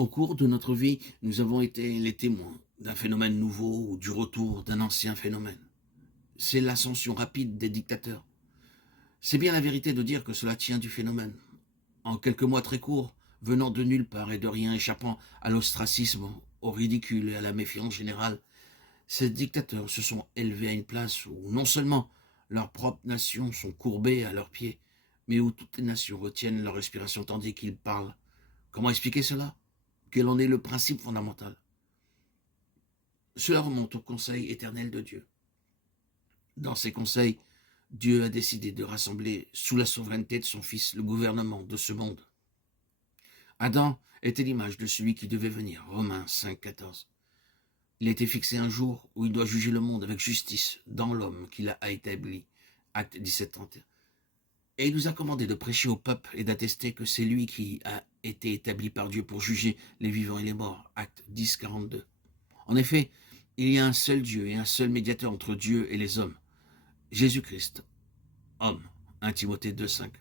Au cours de notre vie, nous avons été les témoins d'un phénomène nouveau ou du retour d'un ancien phénomène. C'est l'ascension rapide des dictateurs. C'est bien la vérité de dire que cela tient du phénomène. En quelques mois très courts, venant de nulle part et de rien, échappant à l'ostracisme, au ridicule et à la méfiance générale, ces dictateurs se sont élevés à une place où non seulement leurs propres nations sont courbées à leurs pieds, mais où toutes les nations retiennent leur respiration tandis qu'ils parlent. Comment expliquer cela? Quel en est le principe fondamental? Cela remonte au conseil éternel de Dieu. Dans ces conseils, Dieu a décidé de rassembler sous la souveraineté de son Fils le gouvernement de ce monde. Adam était l'image de celui qui devait venir, Romains 5, 14. Il a été fixé un jour où il doit juger le monde avec justice dans l'homme qu'il a établi, Acte 17, 31. Et il nous a commandé de prêcher au peuple et d'attester que c'est lui qui a été établi par Dieu pour juger les vivants et les morts, Acte 10, 42. En effet, il y a un seul Dieu et un seul médiateur entre Dieu et les hommes, Jésus-Christ, homme, 1 Timothée 2, 5.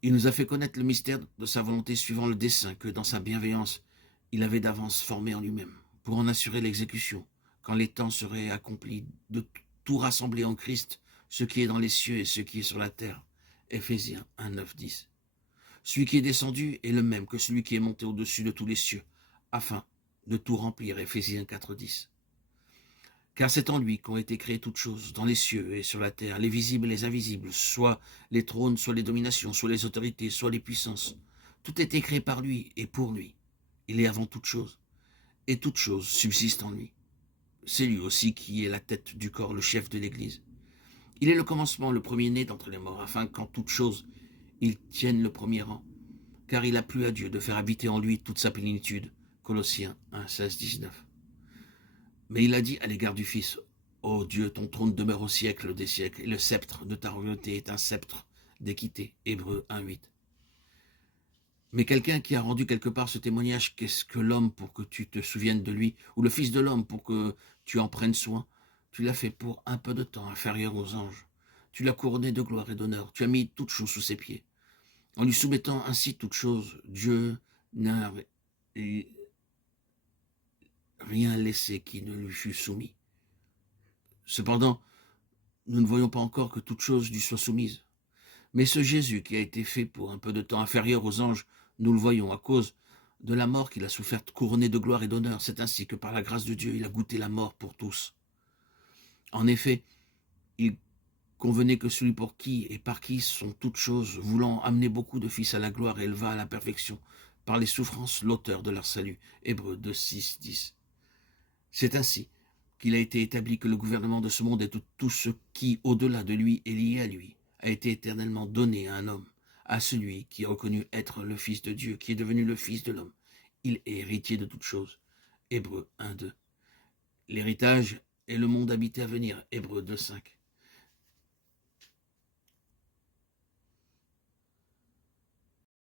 Il nous a fait connaître le mystère de sa volonté suivant le dessein que, dans sa bienveillance, il avait d'avance formé en lui-même, pour en assurer l'exécution, quand les temps seraient accomplis, de tout rassembler en Christ, ce qui est dans les cieux et ce qui est sur la terre. Éphésiens 1, 9, 10. Celui qui est descendu est le même que celui qui est monté au-dessus de tous les cieux, afin de tout remplir. Éphésiens 4, 10. Car c'est en lui qu'ont été créées toutes choses, dans les cieux et sur la terre, les visibles et les invisibles, soit les trônes, soit les dominations, soit les autorités, soit les puissances. Tout a été créé par lui et pour lui. Il est avant toute chose, et toute chose subsiste en lui. C'est lui aussi qui est la tête du corps, le chef de l'Église. Il est le commencement, le premier-né d'entre les morts, afin qu'en toute chose, il tienne le premier rang. Car il a plu à Dieu de faire habiter en lui toute sa plénitude. Colossiens 1, 16, 19. Mais il a dit à l'égard du Fils, « Ô Dieu, ton trône demeure au siècle des siècles, et le sceptre de ta royauté est un sceptre d'équité. » Hébreux 1, 8. Mais quelqu'un qui a rendu quelque part ce témoignage, qu'est-ce que l'homme pour que tu te souviennes de lui, ou le Fils de l'homme pour que tu en prennes soin? Tu l'as fait pour un peu de temps inférieur aux anges. Tu l'as couronné de gloire et d'honneur. Tu as mis toutes choses sous ses pieds. En lui soumettant ainsi toutes choses, Dieu n'a rien laissé qui ne lui fût soumis. Cependant, nous ne voyons pas encore que toute chose lui soit soumise. Mais ce Jésus qui a été fait pour un peu de temps inférieur aux anges, nous le voyons à cause de la mort qu'il a soufferte, couronné de gloire et d'honneur. C'est ainsi que par la grâce de Dieu, il a goûté la mort pour tous. En effet, il convenait que celui pour qui et par qui sont toutes choses, voulant amener beaucoup de fils à la gloire, éleva à la perfection, par les souffrances, l'auteur de leur salut. Hébreux 2, 6, 10. C'est ainsi qu'il a été établi que le gouvernement de ce monde et de tout ce qui, au-delà de lui, est lié à lui, a été éternellement donné à un homme, à celui qui a reconnu être le Fils de Dieu, qui est devenu le Fils de l'homme. Il est héritier de toutes choses. Hébreux 1, 2. L'héritage est le monde habité à venir. Hébreux 2, 5.